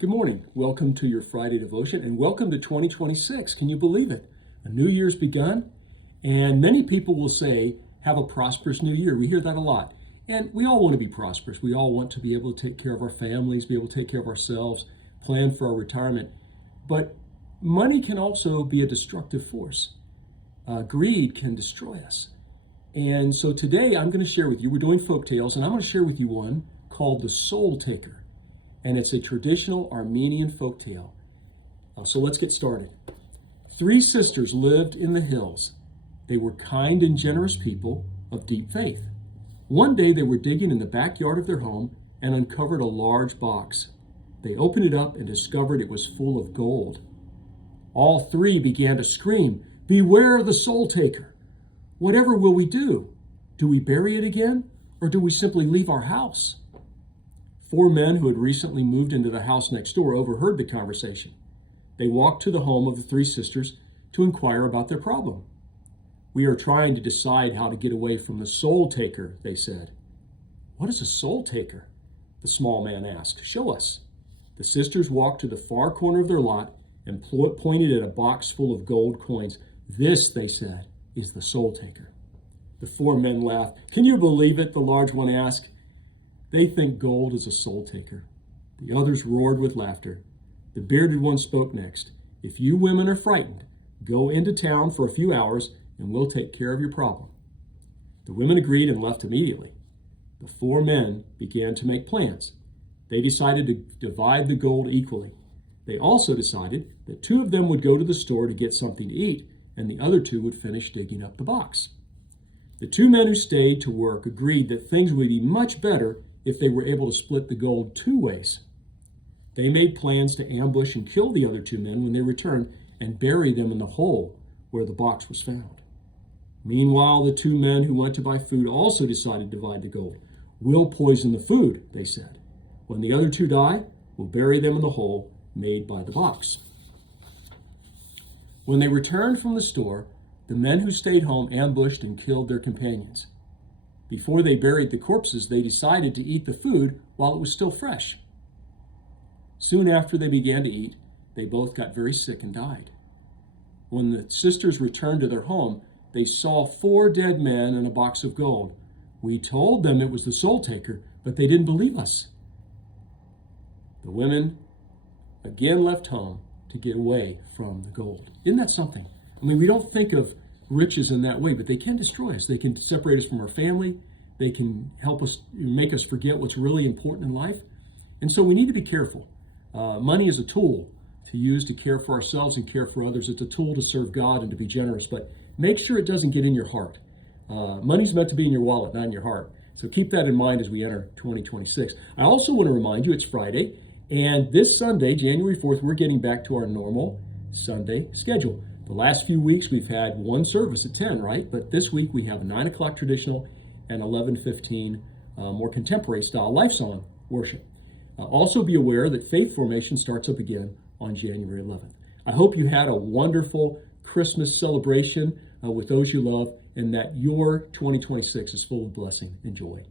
Good morning. Welcome to your Friday devotion and welcome to 2026. Can you believe it? A new year's begun, and many people will say, have a prosperous new year. We hear that a lot. And we all want to be prosperous. We all want to be able to take care of our families, be able to take care of ourselves, plan for our retirement. But money can also be a destructive force. Greed can destroy us. And so today I'm going to share with you, we're doing folktales, and I'm going to share with you one called the Soul Taker. And it's a traditional Armenian folktale. So let's get started. 3 sisters lived in the hills. They were kind and generous people of deep faith. One day they were digging in the backyard of their home and uncovered a large box. They opened it up and discovered it was full of gold. All 3 began to scream, "Beware the soul taker! Whatever will we do? Do we bury it again, or do we simply leave our house?" 4 men who had recently moved into the house next door overheard the conversation. They walked to the home of the 3 sisters to inquire about their problem. "We are trying to decide how to get away from the soul taker," they said. "What is a soul taker?" the small man asked. "Show us." The sisters walked to the far corner of their lot and pointed at a box full of gold coins. "This," they said, "is the soul taker." The 4 men laughed. "Can you believe it?" the large one asked. "They think gold is a soul taker." The others roared with laughter. The bearded one spoke next. "If you women are frightened, go into town for a few hours and we'll take care of your problem." The women agreed and left immediately. The 4 men began to make plans. They decided to divide the gold equally. They also decided that 2 of them would go to the store to get something to eat and the other 2 would finish digging up the box. The 2 men who stayed to work agreed that things would be much better if they were able to split the gold 2 ways. They made plans to ambush and kill the other 2 men when they returned and bury them in the hole where the box was found. Meanwhile, the 2 men who went to buy food also decided to divide the gold. "We'll poison the food," they said. "When the other 2 die, we'll bury them in the hole made by the box." When they returned from the store, the men who stayed home ambushed and killed their companions. Before they buried the corpses, they decided to eat the food while it was still fresh. Soon after they began to eat, they both got very sick and died. When the sisters returned to their home, they saw 4 dead men and a box of gold. "We told them it was the soul taker, but they didn't believe us." The women again left home to get away from the gold. Isn't that something? I mean, we don't think of riches in that way, but they can destroy us. They can separate us from our family. They can help us, make us forget what's really important in life. And so we need to be careful. Money is a tool to use to care for ourselves and care for others. It's a tool to serve God and to be generous, but make sure it doesn't get in your heart. Money's meant to be in your wallet, not in your heart. So keep that in mind as we enter 2026. I also want to remind you it's Friday, and this Sunday, January 4th, we're getting back to our normal Sunday schedule. The last few weeks we've had one service at 10, right? But this week we have 9 o'clock traditional and 11:15 more contemporary style life song worship. Also be aware that faith formation starts up again on January 11th. I hope you had a wonderful Christmas celebration with those you love and that your 2026 is full of blessing and joy.